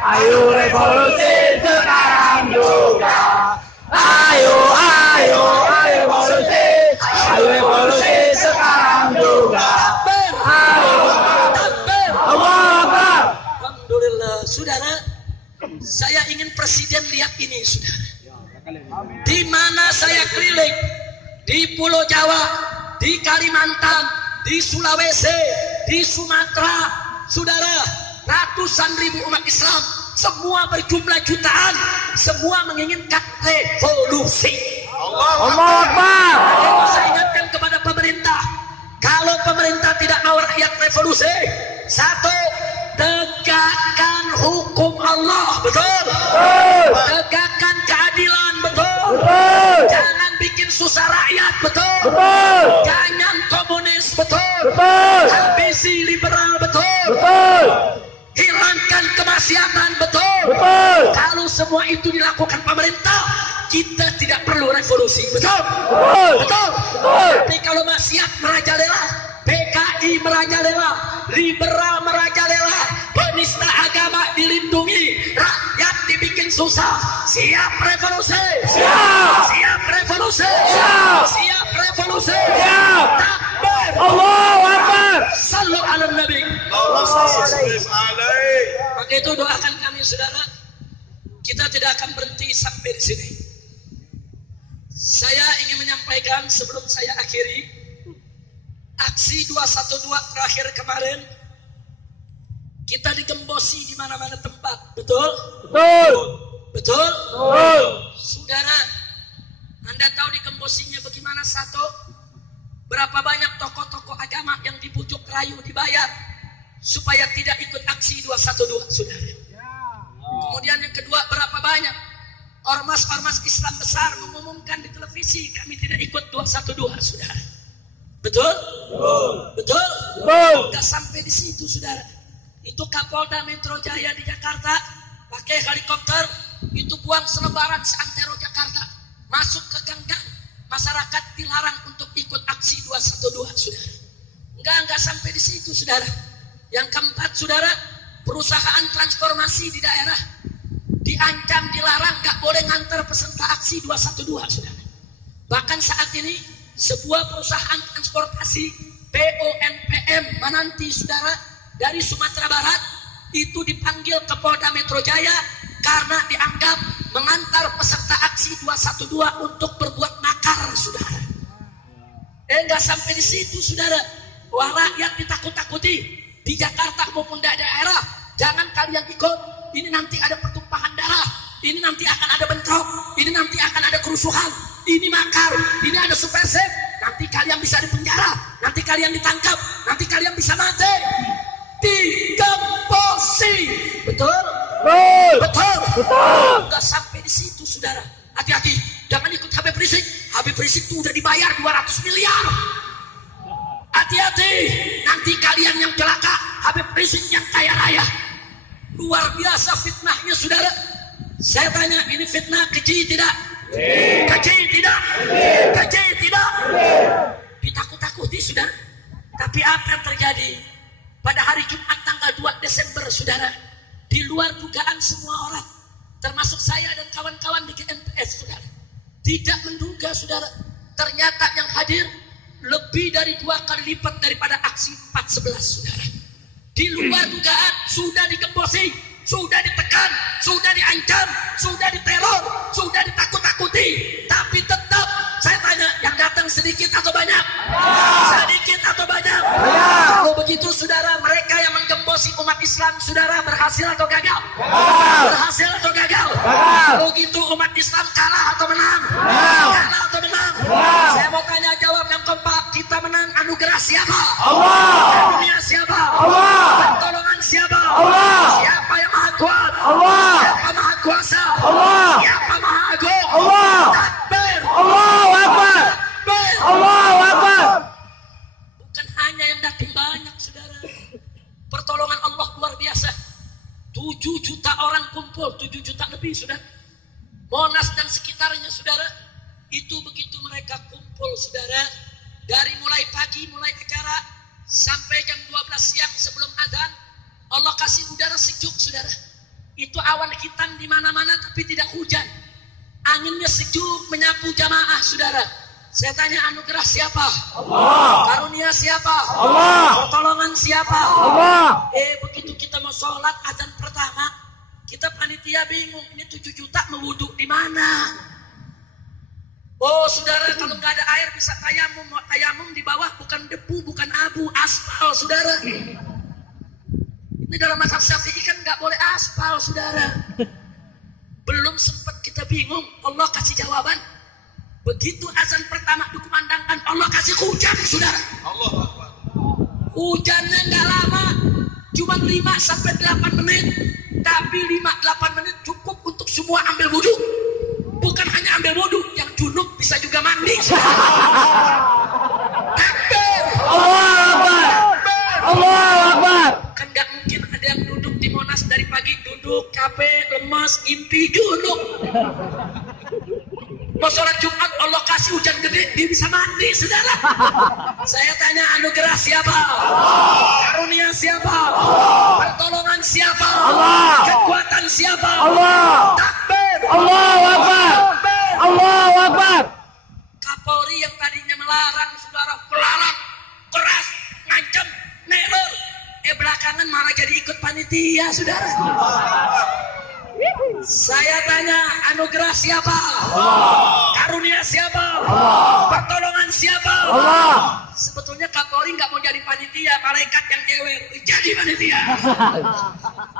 Ayo revolusi sekarang juga. Ayo revolusi. Ayo revolusi sekarang juga. Ayo. Allah Akbar. Alhamdulillah, saudara. Saya ingin presiden lihat ini, saudara. Di mana saya keliling, di Pulau Jawa, di Kalimantan, di Sulawesi, di Sumatera, saudara, ratusan ribu umat Islam, semua berjumlah jutaan, semua menginginkan revolusi. Allah Akbar. Saya ingatkan kepada pemerintah, kalau pemerintah tidak mau rakyat revolusi, satu, tegakkan hukum Allah, betul? Tegakkan keadilan, betul? Jangan bikin susah rakyat, betul? Jangan komunis, betul? Ambisi liberal, betul? Hilangkan kemaksiatan, betul? Kalau semua itu dilakukan pemerintah, kita tidak perlu revolusi, betul? Tapi kalau maksiat merajalela, PKI merajalela, liberal merajalela, penista agama dilindungi, rakyat dibikin susah. Siap revolusi? Siap revolusi? Siap revolusi? Takbir! Allahu Akbar. Sallu ala Nabi. Maka itu doakan kami, saudara. Kita tidak akan berhenti sampai di sini. Saya ingin menyampaikan sebelum saya akhiri, aksi 212 terakhir kemarin kita digembosi di mana-mana tempat, betul? Betul? Saudara, Anda tahu digembosinya bagaimana? Satu, berapa banyak tokoh-tokoh agama yang dibujuk rayu dibayar supaya tidak ikut aksi 212, saudara. Kemudian yang kedua, berapa banyak ormas-ormas Islam besar mengumumkan di televisi kami tidak ikut 212, saudara. Betul? Betul? Nggak sampai di situ, saudara. Itu Kapolda Metro Jaya di Jakarta pakai helikopter, itu buang selebaran seantero Jakarta, masuk ke gang-gang, masyarakat dilarang untuk ikut aksi 212, saudara. Enggak sampai di situ, saudara. Yang keempat, saudara, perusahaan transformasi di daerah diancam, dilarang, nggak boleh ngantar peserta aksi 212, saudara. Bahkan saat ini sebuah perusahaan transportasi PONPM Menanti, saudara, dari Sumatera Barat itu dipanggil ke Polda Metro Jaya karena dianggap mengantar peserta aksi 212 untuk berbuat makar, saudara. Nggak sampai di situ, saudara. Wah, rakyat ditakut-takuti di Jakarta maupun di daerah. Jangan kalian ikut. Ini nanti ada pertumpahan darah. Ini nanti akan ada bentrok. Ini nanti akan ada kerusuhan. Ini makar. Ini ada subversif. Nanti kalian bisa dipenjara. Nanti kalian ditangkap. Nanti kalian bisa mati. Digembosi. Betul? Betul. Nggak sampai di situ, saudara. Hati-hati. Jangan ikut Habib Rizik. Habib Rizik itu udah dibayar 200 miliar. Hati-hati. Nanti kalian yang celaka. Habib Rizik yang kaya raya. Luar biasa fitnahnya, saudara. Saya tanya, ini fitnah keji tidak? Keji tidak? Keji tidak? Ditakut-takuti, saudara. Tapi apa yang terjadi? Pada hari Jumat tanggal 2 Desember, saudara, di luar dugaan semua orang, termasuk saya dan kawan-kawan di GNPS, saudara, tidak menduga, saudara, ternyata yang hadir lebih dari 2 kali lipat daripada aksi 4/11, saudara. Di luar dugaan, sudah digembosi, sudah ditekan, sudah diancam, sudah diteror, sudah ditakut-takuti. Tapi tetap, saya tanya, yang datang sedikit atau banyak? Sedikit atau banyak? Kalau begitu, saudara, mereka yang menggembosi umat Islam, saudara, berhasil atau gagal? Berhasil atau gagal? Kalau gitu, umat Islam kalah atau menang? Kalah atau menang? Saya mau tanya, jawab yang kompak. Kita menang, anugerah siapa? Allah. Dunia siapa? Allah. Pertolongan siapa? Allah. Siapa yang maha kuat? Allah. Siapa maha kuasa? Allah. Siapa maha agung? Allah. Takbir. Allahu Akbar. Takbir. Allahu Akbar. Bukan hanya yang datang banyak, saudara. Pertolongan Allah luar biasa. 7 juta orang kumpul, 7 juta lebih, saudara. Monas dan sekitarnya, saudara. Itu begitu mereka kumpul, saudara. Dari mulai pagi, mulai acara, sampai jam 12 siang sebelum adzan, Allah kasih udara sejuk, saudara. Itu awan hitam di mana-mana tapi tidak hujan. Anginnya sejuk menyapu jamaah, saudara. Saya tanya, anugerah siapa? Allah. Karunia siapa? Allah. Pertolongan siapa? Allah. Begitu kita mau sholat azan pertama, kita panitia bingung, ini 7 juta mau wudhu di mana? Oh saudara, kalau nggak ada air bisa tayamum. Mau tayamum di bawah bukan debu, bukan abu, aspal, saudara. Ini dalam mazhab Syafi'i kan nggak boleh aspal, saudara. Belum sempat kita bingung, Allah kasih jawaban. Begitu azan pertama dikumandangkan, Allah kasih hujan, saudara. Allah Akbar. Hujannya nggak lama, cuma 5-8 menit. Tapi 5-8 menit cukup untuk semua ambil wudhu. Bukan hanya ambil wudhu, yang junub bisa juga mandi. Takbir. Allah Akbar. Allah Akbar. Kan nggak mungkin ada yang duduk di Monas dari pagi, duduk capek, lemas, impi, duduk. Mau sholat Jumat, Allah kasih hujan gede, dia bisa mandi, saudara. Saya tanya, anugerah siapa? Karunia siapa? Pertolongan siapa? Kekuatan siapa? Takbir. Allahu Akbar. Allahu Akbar. Kapolri yang tadinya melarang, saudara, melarang, keras, ngancam, neror. Belakangan malah jadi ikut panitia, saudara. Saya tanya, anugerah siapa? Karunia siapa? Pertolongan siapa? Sebetulnya Kapolri nggak mau jadi panitia, malaikat yang jewer jadi panitia.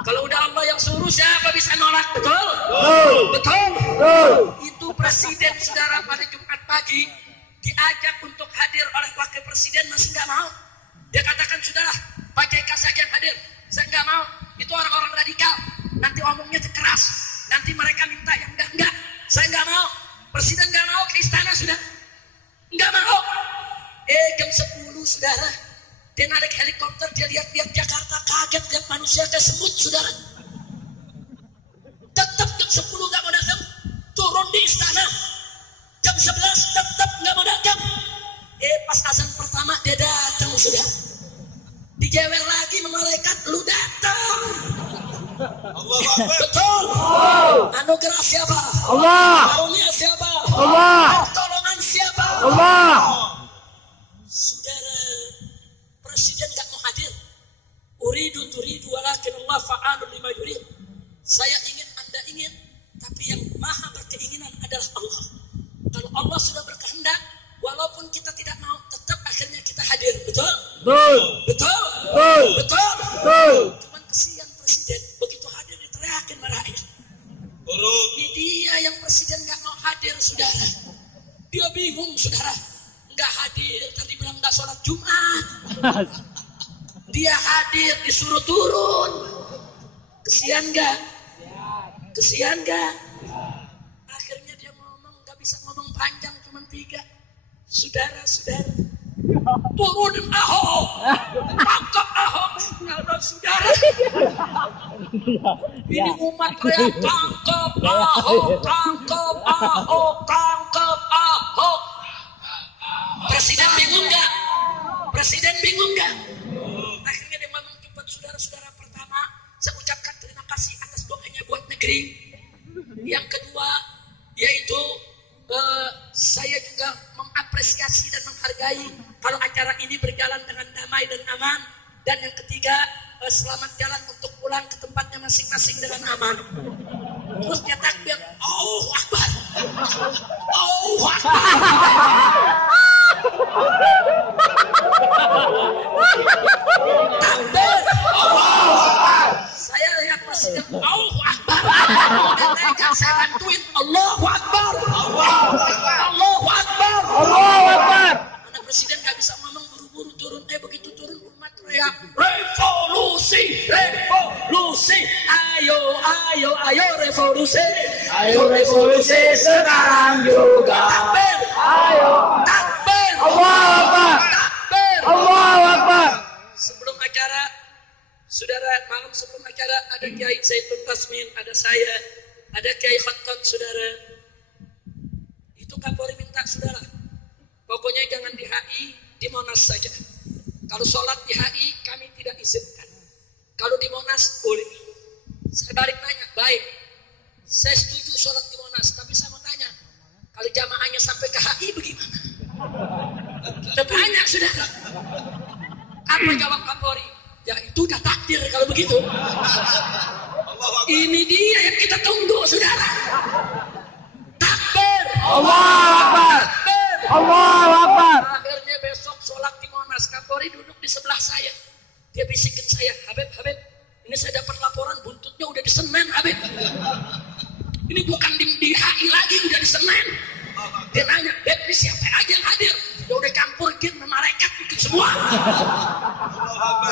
Kalau udah Allah yang suruh, siapa bisa nolak? Betul? Betul? Itu presiden, saudara, pada Jumat pagi diajak untuk hadir oleh wakil presiden, masih nggak mau. Dia katakan, saudara, Pak JK saja yang hadir, saya nggak mau. Itu orang-orang radikal, nanti omongnya keras, nanti mereka minta yang enggak. Saya nggak mau. Presiden nggak mau ke istana, sudah nggak mau. Jam 10, saudara, dia naik helikopter, dia lihat Jakarta, kaget lihat manusia kayak semut, saudara. Tetap jam 10 nggak mau datang, turun di istana. Jam 11 tetap nggak mau datang. Pas azan pertama dia datang, sudah dijewer lagi sama malaikat, lu datang. Allah Akbar. Betul. Anugerah siapa? Allah. Karunia siapa? Allah. Pertolongan siapa? Allah. Saudara, presiden gak mau hadir. Uridu turidu walakin Allah fa'alun lima yurid. Saya ingin, Anda ingin, tapi yang maha berkeinginan adalah Allah. Kalau Allah sudah berkehendak, walaupun kita tidak mau, tetap akhirnya kita hadir. Betul? Betul. Betul? Betul. Betul? Betul. Cuman kesian presiden, begitu hadir diteriakin rakyat. Turun. Ini dia yang presiden gak mau hadir, saudara. Dia bingung, saudara. Gak hadir, tadi bilang gak sholat Jumat. Dia hadir, disuruh turun. Kesian gak? Kesian gak? Akhirnya dia ngomong, gak bisa ngomong panjang, cuma 3. Saudara-saudara, turunin Ahok, tangkap Ahok. Kalau saudara, ini umat teriak, tangkap Ahok, tangkap Ahok, tangkap Ahok. Presiden bingung nggak? Presiden bingung nggak? Akhirnya dia ngomong, cepat saudara-saudara, pertama saya ucapkan terima kasih atas doanya buat negeri. Yang kedua yaitu saya juga mengapresiasi dan menghargai kalau acara ini berjalan dengan damai dan aman. Dan yang ketiga, selamat jalan untuk pulang ke tempatnya masing-masing dengan aman. Terus dia takbir, Allahu Akbar, Allahu Akbar. Takbir, Allahu Akbar. Saya lihat masjid, Allahu Akbar. Kemudian saya bantuin, Allahu Akbar, Allahu Akbar, Allahu Akbar. Anak presiden gak bisa ngomong, buru-buru turun. Begitu turun umat teriak, revolusi, revolusi, ayo, ayo, ayo revolusi, Ayo revolusi sekarang juga. takbir, Ayo. takbir, Allahu Akbar. takbir. Allahu Akbar. Sebelum acara, saudara, malam sebelum acara ada Kiai Zaitun Tasmin, ada saya, ada Kiai Khattat, saudara. Itu Kapolri minta, saudara, pokoknya jangan di HI, di Monas saja. Kalau sholat di HI kami tidak izinkan. Kalau di Monas boleh. Saya balik nanya, baik. Saya setuju sholat di Monas, tapi saya mau tanya, kalau jamaahnya sampai ke HI bagaimana? Kita tanya sudah. Apa jawab Kapolri? Ya itu udah takdir kalau begitu. Ini dia yang kita tunggu, saudara. Takbir. Allahu Akbar. Takbir. Allahu Akbar. Akhirnya besok sholat di Monas, Kapolri duduk di sebelah saya. Dia bisikin saya, Habib, ini saya dapat laporan buntutnya udah di Senen, Habib. Ini bukan di HI lagi, udah di Senen. Dia nanya, ini siapa aja yang hadir? Ya udah campur jin sama malaikat ikut semua.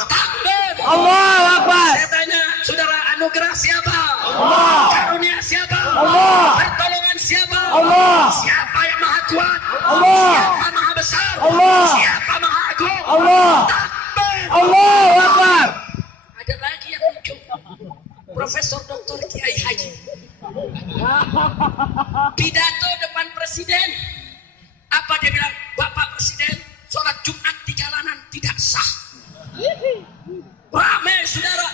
Takbir. Allahu Akbar. Saya tanya, saudara, anugerah siapa? Allah. Karunia siapa? Allah. Pertolongan siapa? Allah. Siapa yang maha kuat? Allah. Siapa maha besar? Allah. Siapa maha agung? Allah. Takbir. Allahu Akbar. Ada lagi yang lucu. Profesor Dr. Kiai Haji. Pidato depan presiden. Apa dia bilang? Bapak Presiden, sholat Jumat di jalanan tidak sah. Rame saudara.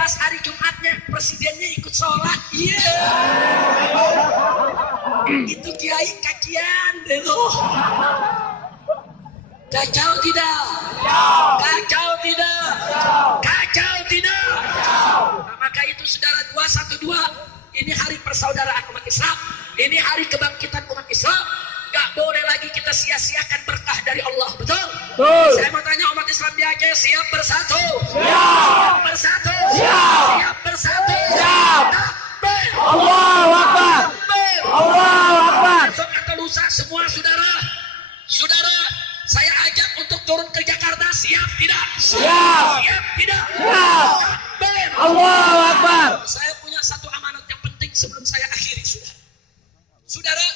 Pas hari Jumatnya presidennya ikut sholat. Iya. Itu Kiai kakian deh loh. Kacau tidak? Kacau tidak? Kacau tidak? Nah, maka itu saudara 212, ini hari persaudaraan umat Islam, ini hari kebangkitan umat Islam. Gak boleh lagi kita sia-siakan berkah dari Allah, betul? Betul. Saya mau tanya umat Islam di Aceh, siap bersatu? Siap. Bersatu? Siap. Siap bersatu? Siap. Takbir. Allahu Akbar. Takbir. Allahu Akbar. Besok atau lusa semua saudara, saya ajak untuk turun ke Jakarta, siap tidak? Siap. Siap tidak? Siap. Takbir. Allahu Akbar. Saya punya satu amanat yang penting sebelum saya akhiri, saudara. Saudara,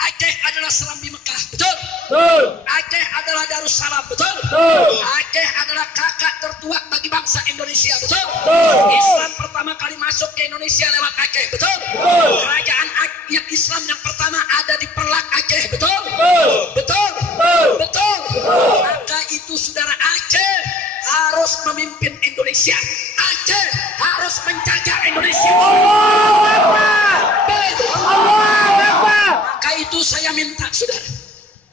Aceh adalah serambi Mekah, betul? Betul. Aceh adalah Darussalam, betul? Betul. Aceh adalah kakak tertua bagi bangsa Indonesia, betul? Betul. Islam pertama kali masuk ke Indonesia lewat Aceh, betul? Betul. Kerajaan yang Islam yang pertama ada di Perlak Aceh, betul? Betul. Betul? Betul. Betul? Betul. Maka itu saudara, Aceh harus memimpin Indonesia. Aceh harus menjaga Indonesia. Allahu Akbar. Allahu Akbar. Maka itu saya minta saudara,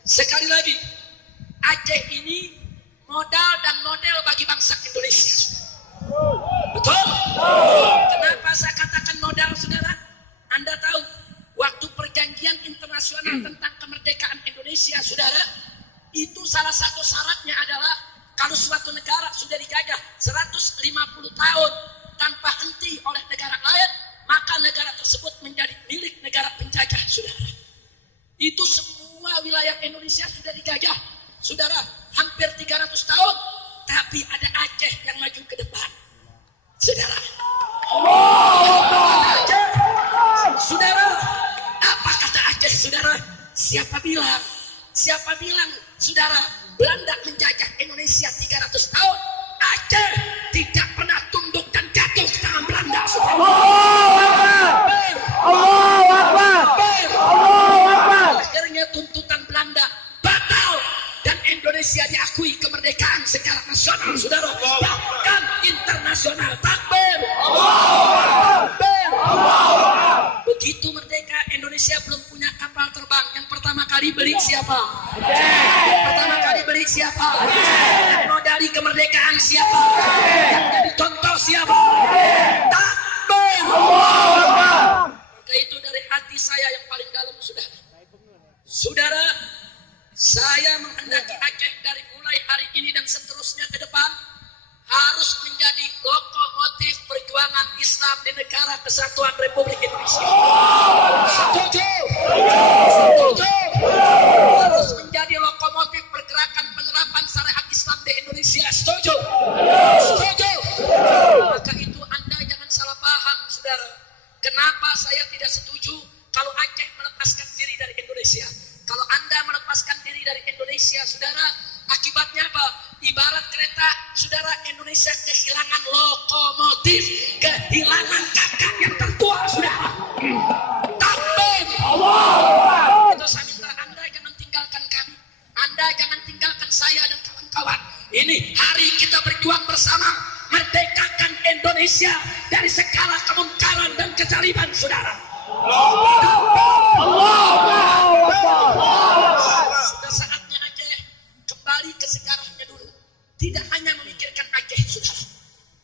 sekali lagi, Aceh ini modal dan model bagi bangsa Indonesia. Betul? Kenapa saya katakan modal saudara? Anda tahu, waktu perjanjian internasional tentang kemerdekaan Indonesia saudara, itu salah satu syaratnya adalah kalau suatu negara sudah dijajah 150 tahun tanpa henti oleh negara lain, maka negara tersebut menjadi milik negara penjajah, saudara. Itu semua wilayah Indonesia sudah dijajah, saudara, hampir 300 tahun, tapi ada Aceh yang maju ke depan, saudara. Aceh, saudara, apa kata Aceh, saudara? Siapa bilang, saudara, Belanda menjajah Indonesia 300 tahun, Aceh tidak pernah tunduk dan jatuh ke tangan Belanda, saudara. Allahu Akbar. Allahu Akbar. Allahu Akbar. Akhirnya tuntutan Belanda batal dan Indonesia diakui kemerdekaan secara nasional, saudara, bahkan internasional. Takbir. Takbir. Begitu merdeka, Indonesia belum punya kapal terbang. Yang pertama kali beli siapa? Yang pertama kali beli siapa? Yang modali kemerdekaan siapa? Yang jadi contoh siapa? Takbir. Maka itu dari hati saya yang paling dalam, saudara. Saudara, saya menghendaki Aceh dari mulai hari ini dan seterusnya ke depan harus menjadi lokomotif perjuangan Islam di negara kesatuan Republik Indonesia. Setuju? Setuju? Harus menjadi lokomotif pergerakan penerapan syariat Islam di Indonesia. Setuju? Setuju? Maka itu Anda jangan salah paham, saudara. Kenapa saya tidak setuju kalau Aceh melepaskan diri dari Indonesia? Kalau Anda melepaskan diri dari Indonesia, saudara, akibatnya apa? Ibarat kereta, saudara, Indonesia kehilangan lokomotif, kehilangan kakak yang tertua, saudara. Takbir. Itu saya minta Anda jangan tinggalkan kami. Anda jangan tinggalkan saya dan kawan-kawan. Ini hari kita berjuang bersama. Merdeka Indonesia dari segala kemungkaran dan kezaliman, saudara. Sudah saatnya Aceh kembali ke sejarahnya dulu. Tidak hanya memikirkan Aceh, saudara.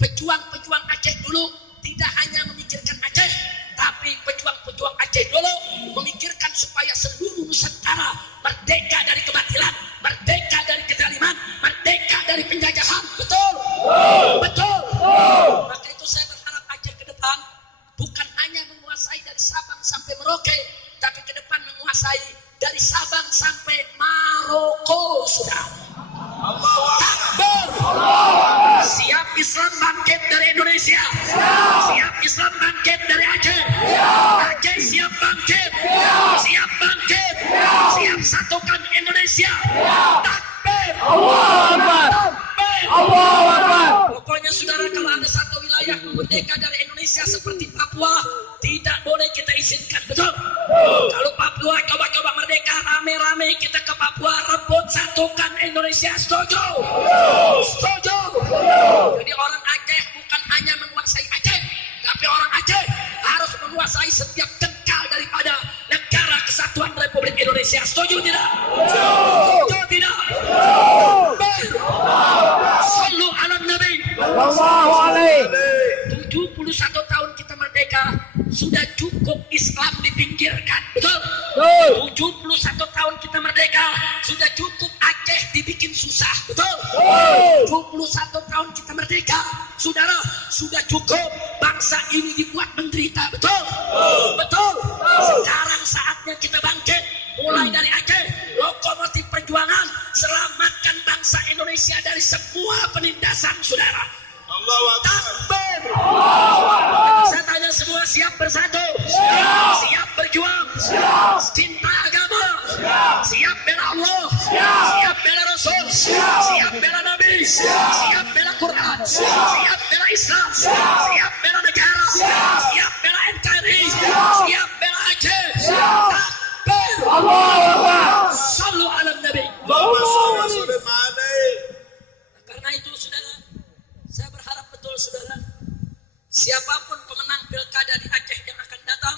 Pejuang-pejuang Aceh dulu tidak hanya memikirkan Aceh, tapi pejuang-pejuang Aceh dulu memikirkan supaya seluruh Nusantara merdeka dari kebatilan, merdeka dari kezaliman, merdeka dari penjajahan. Betul? Betul. Maka itu saya berharap Aceh ke depan bukan hanya menguasai dari Sabang sampai Merauke, tapi ke depan menguasai dari Sabang sampai Maroko, sudah. Takbir. Siap Islam bangkit dari Indonesia. Siap Islam bangkit dari Aceh. Aceh siap bangkit. Siap bangkit. Siap satukan Indonesia. Takbir. Allahu Akbar. Allahu Akbar. Pokoknya saudara, kalau ada satu wilayah merdeka dari Indonesia seperti Papua, tidak boleh kita izinkan. Betul? Kalau Papua coba-coba merdeka, rame-rame kita ke Papua, rebut satukan Indonesia. Setuju? Setuju? Jadi orang Aceh bukan hanya menguasai Aceh, tapi orang Aceh harus menguasai setiap jengkal daripada negara kesatuan Republik Indonesia. Setuju tidak? Setuju tidak? Sallu ala Nabi. Sallallahu alaihi. 71 tahun kita merdeka, sudah cukup Islam dipinggirkan. Betul? 71 tahun kita merdeka, sudah cukup Aceh dibikin susah. Betul? 71 tahun kita merdeka, saudara, sudah cukup bangsa ini dibuat menderita. Betul? Betul? Sekarang saatnya kita bangkit, mulai dari Aceh, lokomotif perjuangan, selamatkan bangsa Indonesia dari semua penindasan, saudara. Takbir. Saya tanya semua, siap bersatu? Siap berjuang? Cinta agama? Siap bela Allah? Siap bela Rasul? Siap bela Nabi? Siap bela Quran? Siap bela Islam? Siap bela negara? Siap bela NKRI? Siap bela Aceh? Takbir. Allahu Akbar. Sallu ala Nabi. Karena itu saudara, saya berharap betul saudara, siapapun pemenang pilkada di Aceh yang akan datang,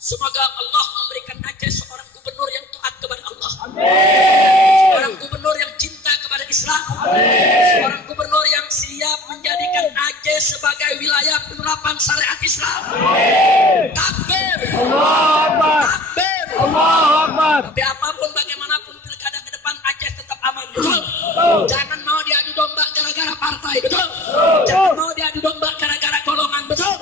semoga Allah memberikan Aceh seorang gubernur yang taat kepada Allah. Seorang gubernur yang cinta kepada Islam. Seorang gubernur yang siap menjadikan Aceh sebagai wilayah penerapan syariat Islam. Takbir. Allahu Akbar. Takbir. Allahu Akbar. Tapi apapun bagaimanapun pilkada ke depan Aceh tetap aman. Betul? Jangan mau diadu domba gara-gara partai. Betul? Jangan mau diadu domba gara-gara golongan. Betul?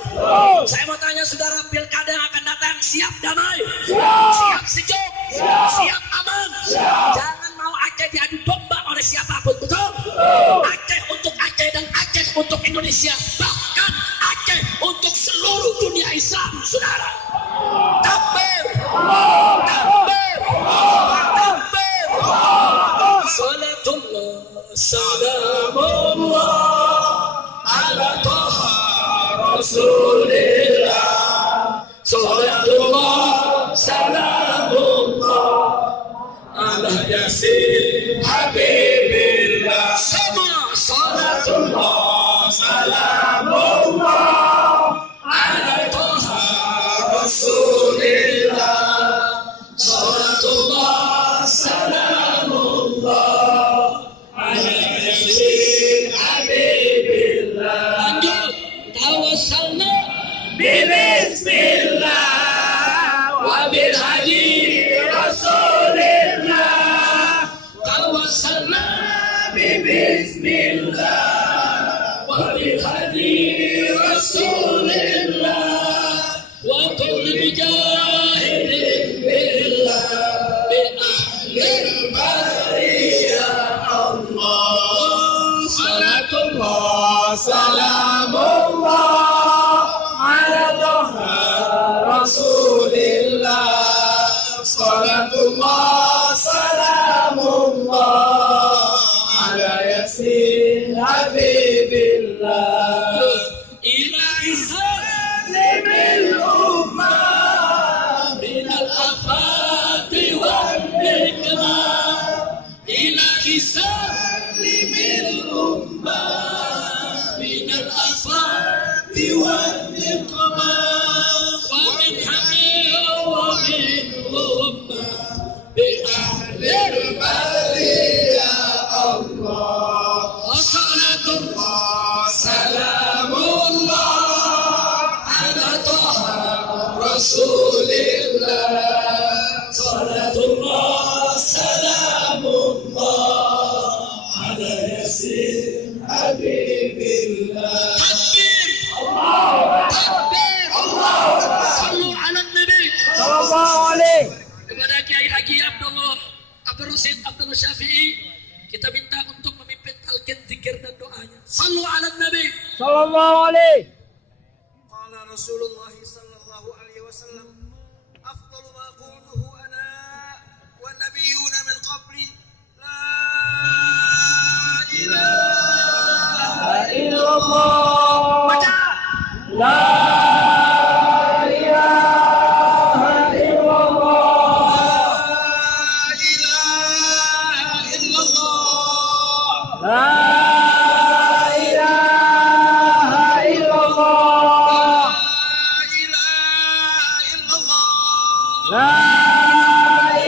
Saya mau tanya saudara, pilkada yang akan datang siap damai? Siap sejuk? Siap aman? Jangan mau Aceh diadu domba oleh siapapun. Betul? Aceh untuk Aceh dan Aceh untuk Indonesia. Bahkan Aceh untuk seluruh dunia Islam, saudara. Takbir. Takbir. Takbir. Salatullah, salamullah ala Taha Rasulillah. Salatullah, salamullah ala Yasin Habibillah. Sama. Salatullah, salamullah ala Taha Rasulillah. Salatullah, salamullah ala Yasin Habibillah. Lanjut. Tawassalna bismillah wa bil hadi Rasulillah. Tawassalna bismillah wa bil hadi Rasulillah. Wa kulli mujahidin billah bi ahlil bariyah Allah. Salatullah, salamullah ala Taha Rasulillah. Salatullah, salamullah ala Yasin Habibillah. Ilahi ومن حمير ومن غمة بأهل البر يا الله وصلاة الله سلام الله على طه رسول الله صلاة الله سلام الله على ياسين حبيب الله تكبير الله صلوا على النبي صلى الله عليه. kepada Kiai Haji Abdullah Abdul Rasid Abdul Syafi'i kita minta untuk memimpin talqin zikir dan doanya. Sallu ala Nabi sallallahu alaihi. قال رسول الله صلى الله عليه وسلم أفضل ما قلته أنا والنبيون من قبلي لا إله إلا الله. لا إله إلا الله. لا إله إلا الله. لا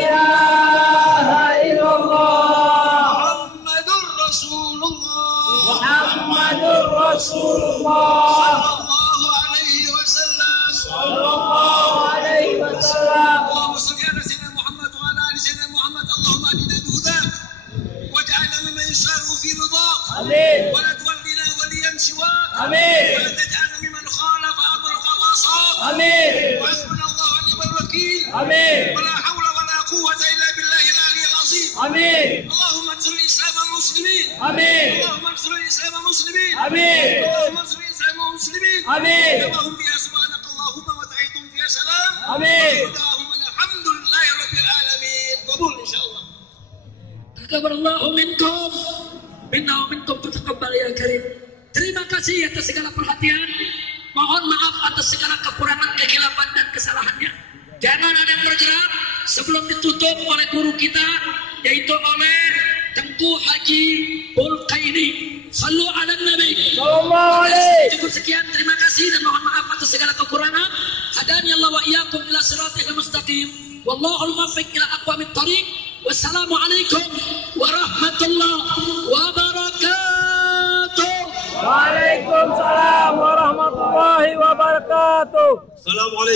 إله إلا الله. محمد رسول الله محمد رسول الله صلى الله عليه وسلم صلى الله عليه وسلم. اللهم صل على سيدنا محمد وعلى ال سيدنا محمد اللهم اهدنا بهداك واجعلنا ممن يسار في رضاك آمين. ولا تولنا وليا سواك آمين. ولا تجعلنا ممن خالف امرك وعصاك آمين. وحسبنا الله ونعم الوكيل آمين. ولا حول ولا قوه الا بالله العلي العظيم آمين. اللهم انصر الاسلام والمسلمين آمين. اللهم انصر الاسلام والمسلمين آمين. اللهم انصر الاسلام والمسلمين آمين. كما هم فيها سبحانك اللهم وتحيتهم فيها سلام آمين. اللهم الحمد لله رب العالمين قبول ان شاء الله Taqabbalallahu minkum minna wa minkum taqabbal ya karim. Terima kasih atas segala perhatian. Mohon maaf atas segala kekurangan, kekhilafan dan kesalahannya. Jangan ada yang bergerak sebelum ditutup oleh guru kita yaitu oleh Tengku Haji Bulkaini. Sallu ala Nabi. sallallahu alaihi. Cukup sekian, terima kasih dan mohon maaf atas segala kekurangan. Hadani Allah wa iyyakum ila siratal mustaqim. Wallahul muwaffiq ila aqwamit thariq. Wassalamualaikum warahmatullahi wabarakatuh. Waalaikumsalam warahmatullahi wabarakatuh. السلام عليكم